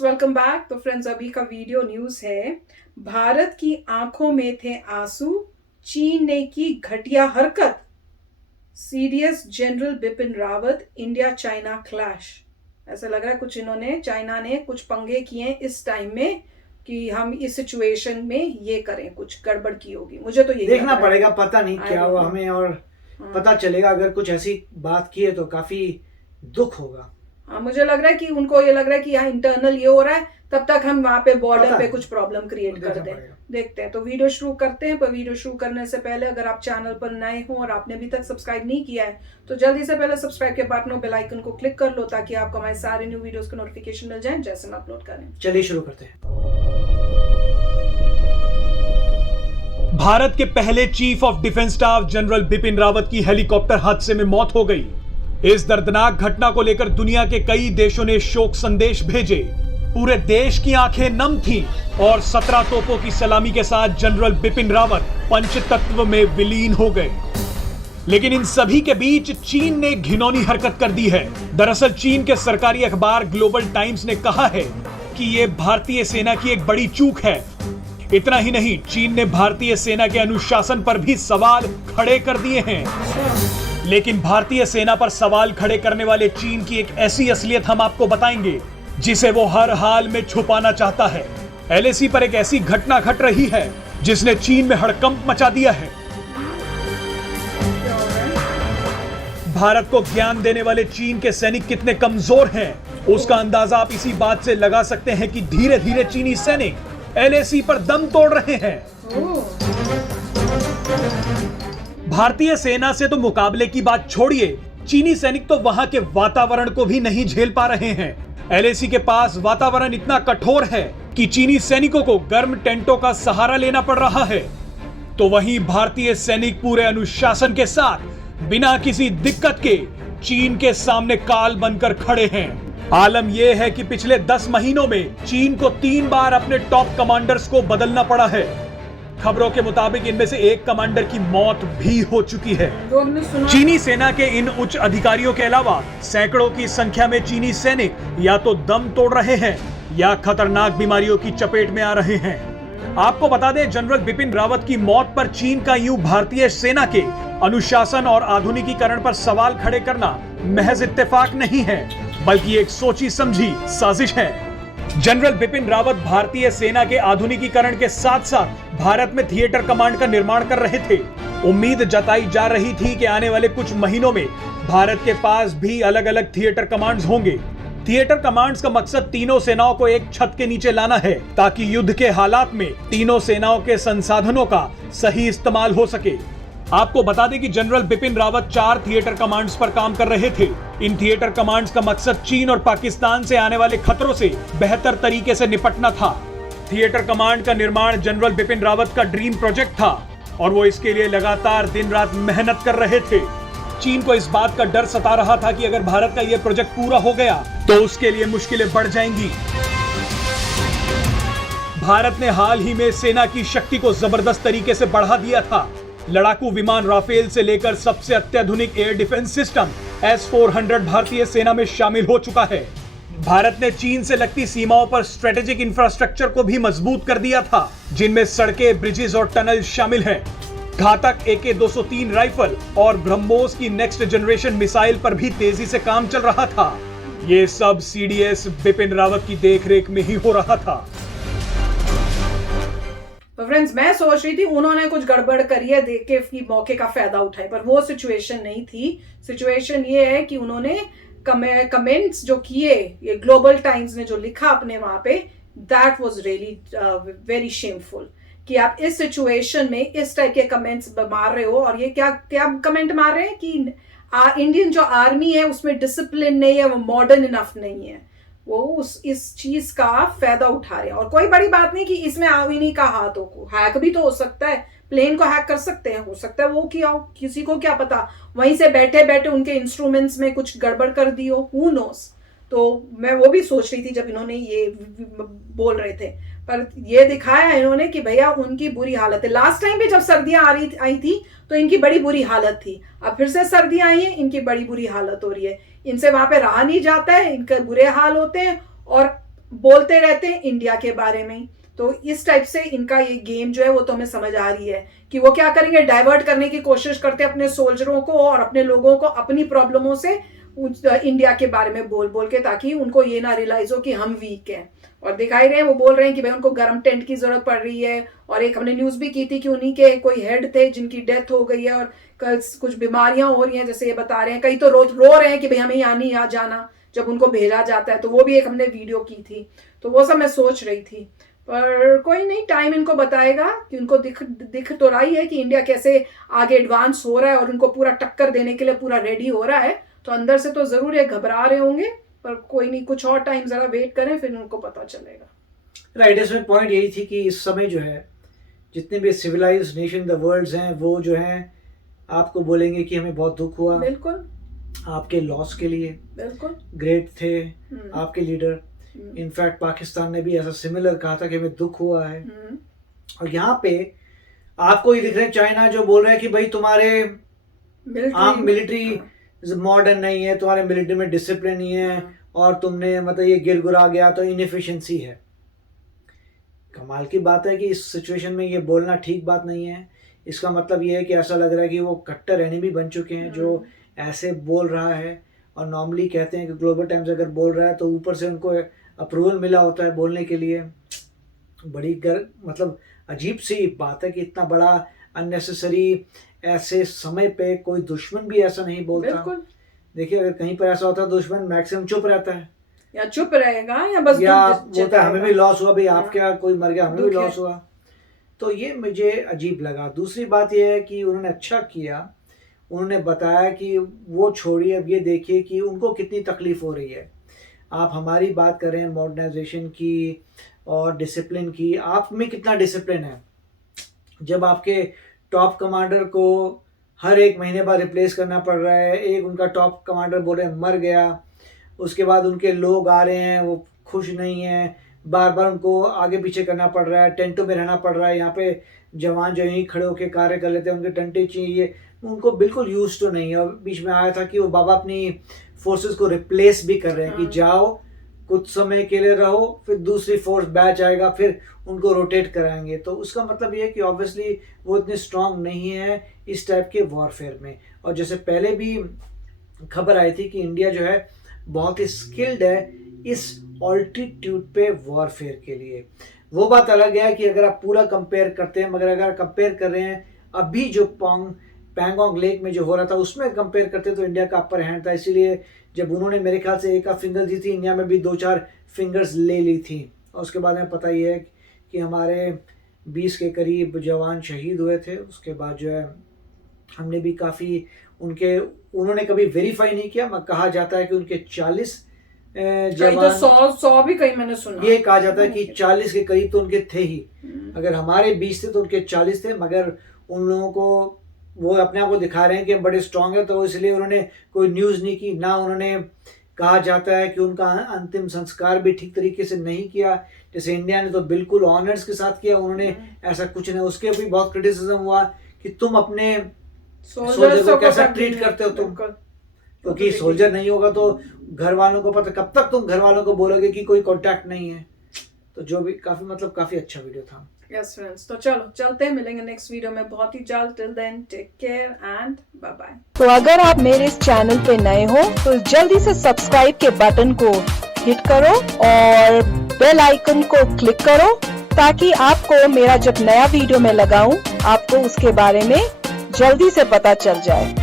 Friends, welcome back. तो friends, अभी का वीडियो न्यूज़ है, भारत की आंखों में थे आंसू, चीन ने की घटिया हरकत, CDS general Bipin Rawat, India China clash. ऐसा लग रहा है कुछ इन्होंने चाइना ने कुछ पंगे किए इस टाइम में कि हम इस सिचुएशन में ये करें, कुछ गड़बड़ की होगी। मुझे तो ये देखना पड़ेगा, पता नहीं क्या हुआ हमें, और पता चलेगा। अगर कुछ ऐसी बात की है तो काफी दुख होगा। हाँ, मुझे लग रहा है कि उनको ये लग रहा है कि यहाँ इंटरनल ये हो रहा है, तब तक हम वहां पे बॉर्डर पे कुछ प्रॉब्लम क्रिएट कर दें। देखते हैं। तो वीडियो शुरू करते हैं, पर वीडियो शुरू करने से पहले अगर आप चैनल पर नए हो और आपने अभी तक सब्सक्राइब नहीं किया है तो जल्दी से पहले सब्सक्राइब के बटन और बेल आइकन को क्लिक कर लो, ताकि आपको हमारे सारे न्यू वीडियोस के नोटिफिकेशन मिल जाए जैसे हम अपलोड करें। चलिए शुरू करते हैं। भारत के पहले chief of defence staff general Bipin Rawat की हेलीकॉप्टर हादसे में मौत हो गई। इस दर्दनाक घटना को लेकर दुनिया के कई देशों ने शोक संदेश भेजे। पूरे देश की आंखें नम थीं और 17 तोपों की सलामी के साथ जनरल बिपिन रावत पंचतत्व में विलीन हो गए। लेकिन इन सभी के बीच चीन ने घिनौनी हरकत कर दी है। दरअसल चीन के सरकारी अखबार ग्लोबल टाइम्स ने कहा है कि यह भारतीय सेना की एक बड़ी चूक है। इतना ही नहीं, चीन ने भारतीय सेना के अनुशासन पर भी सवाल खड़े कर दिए हैं। लेकिन भारतीय सेना पर सवाल खड़े करने वाले चीन की एक ऐसी असलियत हम आपको बताएंगे जिसे वो हर हाल में छुपाना चाहता है। एलएसी पर एक ऐसी घटना घट रही है जिसने चीन में हड़कंप मचा दिया है। भारत को ज्ञान देने वाले चीन के सैनिक कितने कमजोर हैं, उसका अंदाजा आप इसी बात से लगा सकते हैं कि धीरे धीरे चीनी सैनिक एलएसी पर दम तोड़ रहे हैं। भारतीय सेना से तो मुकाबले की बात छोड़िए, चीनी सैनिक तो वहां के वातावरण को भी नहीं झेल पा रहे हैं। एलएसी के पास वातावरण इतना कठोर है कि चीनी सैनिकों को गर्म टेंटों का सहारा लेना पड़ रहा है। तो वहीं भारतीय सैनिक पूरे अनुशासन के साथ बिना किसी दिक्कत के चीन के सामने काल बनकर खड़े हैं। आलम यह है कि पिछले 10 महीनों में चीन को 3 बार अपने टॉप कमांडर्स को बदलना पड़ा है। खबरों के मुताबिक इनमें से एक कमांडर की मौत भी हो चुकी है। चीनी सेना के इन उच्च अधिकारियों के अलावा सैकड़ों की संख्या में चीनी सैनिक या तो दम तोड़ रहे हैं या खतरनाक बीमारियों की चपेट में आ रहे हैं। आपको बता दें, जनरल बिपिन रावत की मौत पर चीन का यूं भारतीय सेना के अनुशासन और आधुनिकीकरण पर सवाल खड़े करना महज इत्तेफाक नहीं है, बल्कि एक सोची समझी साजिश है। जनरल बिपिन रावत भारतीय सेना के आधुनिकीकरण के साथ साथ भारत में थिएटर कमांड का निर्माण कर रहे थे। उम्मीद जताई जा रही थी कि आने वाले कुछ महीनों में भारत के पास भी अलग अलग थिएटर कमांड्स होंगे। थिएटर कमांड्स का मकसद तीनों सेनाओं को एक छत के नीचे लाना है, ताकि युद्ध के हालात में तीनों सेनाओं के संसाधनों का सही इस्तेमाल हो सके। आपको बता दें कि general Bipin Rawat 4 theatre commands पर काम कर रहे थे। इन थिएटर कमांड्स का मकसद चीन और पाकिस्तान से आने वाले खतरों से बेहतर तरीके से निपटना था। थिएटर कमांड का निर्माण जनरल बिपिन रावत का ड्रीम प्रोजेक्ट था और वो इसके लिए लगातार दिन रात मेहनत कर रहे थे। चीन को इस बात का डर सता रहा था कि अगर भारत का यह प्रोजेक्ट पूरा हो गया तो उसके लिए मुश्किलें बढ़ जाएंगी। भारत ने हाल ही में सेना की शक्ति को जबरदस्त तरीके से बढ़ा दिया था। लड़ाकू विमान राफेल से लेकर सबसे अत्याधुनिक एयर डिफेंस सिस्टम S-400 भारतीय सेना में शामिल हो चुका है। भारत ने चीन से लगती सीमाओं पर स्ट्रेटेजिक इंफ्रास्ट्रक्चर को भी मजबूत कर दिया था, जिनमें सड़कें, ब्रिजेस और टनल शामिल हैं। घातक AK-203 राइफल और ब्रह्मोस की नेक्स्ट जनरेशन मिसाइल पर भी तेजी से काम चल रहा था। ये सब सीडीएस बिपिन रावत की देखरेख में ही हो रहा था। तो फ्रेंड्स, मैं सोच रही थी उन्होंने कुछ गड़बड़ करी है, देख के कि मौके का फायदा उठाए, पर वो सिचुएशन नहीं थी। सिचुएशन ये है कि उन्होंने कमेंट्स जो किए, ये ग्लोबल टाइम्स ने जो लिखा अपने वहां पे, that was really very shameful कि आप इस सिचुएशन में इस टाइप के कमेंट्स मार रहे हो। और ये क्या क्या कमेंट मार रहे हैं कि इंडियन जो आर्मी है उसमें डिसिप्लिन नहीं है, वो मॉडर्न इनफ नहीं है। वो इस चीज का फायदा उठा रहे हैं। और कोई बड़ी बात नहीं कि इसमें नहीं का हाथों को हैक भी तो हो सकता है, प्लेन को हैक कर सकते हैं, हो सकता है वो किया हो, किसी को क्या पता, वहीं से बैठे बैठे उनके इंस्ट्रूमेंट्स में कुछ गड़बड़ कर दी हो, हु नोस। तो मैं वो भी सोच रही थी जब इन्होंने ये बोल रहे थे, पर ये दिखाया इन्होंने कि भैया उनकी बुरी हालत है। लास्ट टाइम भी जब सर्दियां आई थी तो इनकी बड़ी बुरी हालत थी, अब फिर से सर्दियां आई हैं, इनकी बड़ी बुरी हालत हो रही है। इनसे वहां पे रहा नहीं जाता है, इनके बुरे हाल होते हैं। और बोलते रहते हैं इंडिया के बारे में। तो इस टाइप से इनका ये गेम जो है वो तो हमें समझ आ रही है कि वो क्या करेंगे, डाइवर्ट करने की कोशिश करते हैं अपने सोल्जरों को और अपने लोगों को अपनी प्रॉब्लमों से इंडिया के बारे में बोल बोल के, ताकि उनको ये ना रियलाइज हो कि हम वीक हैं। और दिखाई रहे हैं, वो बोल रहे हैं कि भाई उनको गर्म टेंट की जरूरत पड़ रही है। और एक हमने न्यूज भी की थी कि उन्हीं के कोई हेड थे जिनकी डेथ हो गई है और कुछ बीमारियां हो रही हैं, जैसे ये बता रहे हैं। कई तो रो रहे हैं कि भाई हमें यहाँ नहीं यहाँ जाना जब उनको भेजा जाता है। तो वो भी एक हमने वीडियो की थी। तो वो सब मैं सोच रही थी, पर कोई नहीं, टाइम इनको बताएगा कि उनको दिख तो रही है कि इंडिया कैसे आगे एडवांस हो रहा है और उनको पूरा टक्कर देने के लिए पूरा रेडी हो रहा है। तो अंदर से तो जरूर ये घबरा रहे होंगे, पर कोई नहीं, कुछ और टाइम जरा वेट करें, फिर उनको पता चलेगा। राइट, इसमें पॉइंट यही थी कि इस समय जो है जितने भी सिविलाइज्ड नेशन द वर्ल्ड हैं वो जो हैं आपको बोलेंगे कि हमें बहुत दुख हुआ, बिल्कुल आपके लॉस के लिए। बिल्कुल ग्रेट थे आपके लीडर। इनफैक्ट पाकिस्तान ने भी ऐसा सिमिलर कहा था कि हमें दुख हुआ है। और यहाँ पे आपको ये दिख रहा है चाइना जो बोल रहा है कि भाई तुम्हारे आम मिलिट्री मॉडर्न नहीं है, तुम्हारे मिलिट्री में डिसिप्लिन नहीं है और तुमने मतलब ये गिरगुरा गया तो इनएफिशिएंसी है। कमाल की बात है कि इस सिचुएशन में ये बोलना ठीक बात नहीं है। इसका मतलब ये है कि ऐसा लग रहा है कि वो कट्टर एनिमी बन चुके हैं जो ऐसे बोल रहा है। और नॉर्मली कहते हैं कि ग्लोबल टाइम्स अगर बोल रहा है तो ऊपर से उनको अप्रूवल मिला होता है बोलने के लिए। बड़ी मतलब अजीब सी बात है कि इतना बड़ा अननेसेसरी ऐसे समय पे कोई दुश्मन भी ऐसा नहीं बोलता। देखिए अगर कहीं पर ऐसा होता है दुश्मन मैक्सिमम चुप रहता है, या चुप रहेगा या बस या बोलता है हमें भी लॉस हुआ भाई, आपके कोई मर गया हमें भी लॉस हुआ। तो ये मुझे अजीब लगा। दूसरी बात ये है कि उन्होंने अच्छा किया, उन्होंने बताया कि वो छोड़िए, अब ये देखिए कि उनको कितनी तकलीफ हो रही है। आप हमारी बात कर रहे हैं मॉडर्नाइजेशन की और डिसिप्लिन की, आप में कितना डिसिप्लिन है जब आपके टॉप कमांडर को हर एक महीने बाद रिप्लेस करना पड़ रहा है। एक उनका टॉप कमांडर बोल रहे हैं मर गया, उसके बाद उनके लोग आ रहे हैं वो खुश नहीं हैं, बार बार उनको आगे पीछे करना पड़ रहा है, टेंटों में रहना पड़ रहा है। यहाँ पे जवान जो यहीं खड़े होकर कार्य कर लेते हैं, उनके टेंटे चाहिए, उनको बिल्कुल यूज तो नहीं है। और बीच में आया था कि वो बाबा अपनी फोर्सेस को रिप्लेस भी कर रहे हैं कि जाओ कुछ समय के लिए रहो, फिर दूसरी फोर्स बैच आएगा, फिर उनको रोटेट कराएंगे। तो उसका मतलब ये है कि ऑब्वियसली वो इतने स्ट्रांग नहीं है इस टाइप के वॉरफेयर में। और जैसे पहले भी खबर आई थी कि इंडिया जो है बहुत ही स्किल्ड है इस ऑल्टीट्यूड पे वॉरफेयर के लिए। वो बात अलग है कि अगर आप पूरा कंपेयर करते हैं, मगर अगर कंपेयर कर रहे हैं अभी जो पैंगोंग लेक में जो हो रहा था उसमें कंपेयर करते तो इंडिया का अपर हैंड था। इसीलिए जब उन्होंने मेरे ख्याल से एक फिंगर दी थी, इंडिया में भी 2-4 फिंगर्स ले ली थी। और उसके बाद में पता ही है कि हमारे 20 के करीब जवान शहीद हुए थे। उसके बाद जो है हमने भी काफ़ी उन्होंने कभी वेरीफाई नहीं किया, कहा जाता है कि उनके 40 जवान, तो 100 भी कहीं मैंने सुना, ये कहा जाता है कि 40 के करीब तो उनके थे ही। अगर हमारे 20 थे तो उनके 40 थे, मगर उन लोगों को वो अपने आप को दिखा रहे हैं कि हम बड़े स्ट्रांग है, तो इसलिए उन्होंने कोई न्यूज़ नहीं की। ना उन्होंने कहा जाता है कि उनका अंतिम संस्कार भी ठीक तरीके से नहीं किया, जैसे इंडिया ने तो बिल्कुल ऑनर्स के साथ किया, उन्होंने ऐसा कुछ नहीं। उसके भी बहुत क्रिटिसिज्म हुआ कि तुम अपने सोल्जर को कैसा ट्रीट करते हो तुम, क्योंकि सोल्जर नहीं होगा तो घर वालों को पता, कब तक तुम घर वालों को बोलोगे कि कोई कांटेक्ट नहीं है। तो जो भी काफी अच्छा वीडियो था। यस फ्रेंड्स, तो चलो चलते हैं, मिलेंगे नेक्स्ट वीडियो में बहुत ही जल्द। Till then take care and bye bye. तो अगर आप मेरे इस चैनल पे नए हो तो जल्दी से सब्सक्राइब के बटन को हिट करो और बेल आइकन को क्लिक करो, ताकि आपको मेरा जब नया वीडियो मैं लगाऊं आपको उसके बारे में जल्दी से पता चल जाए।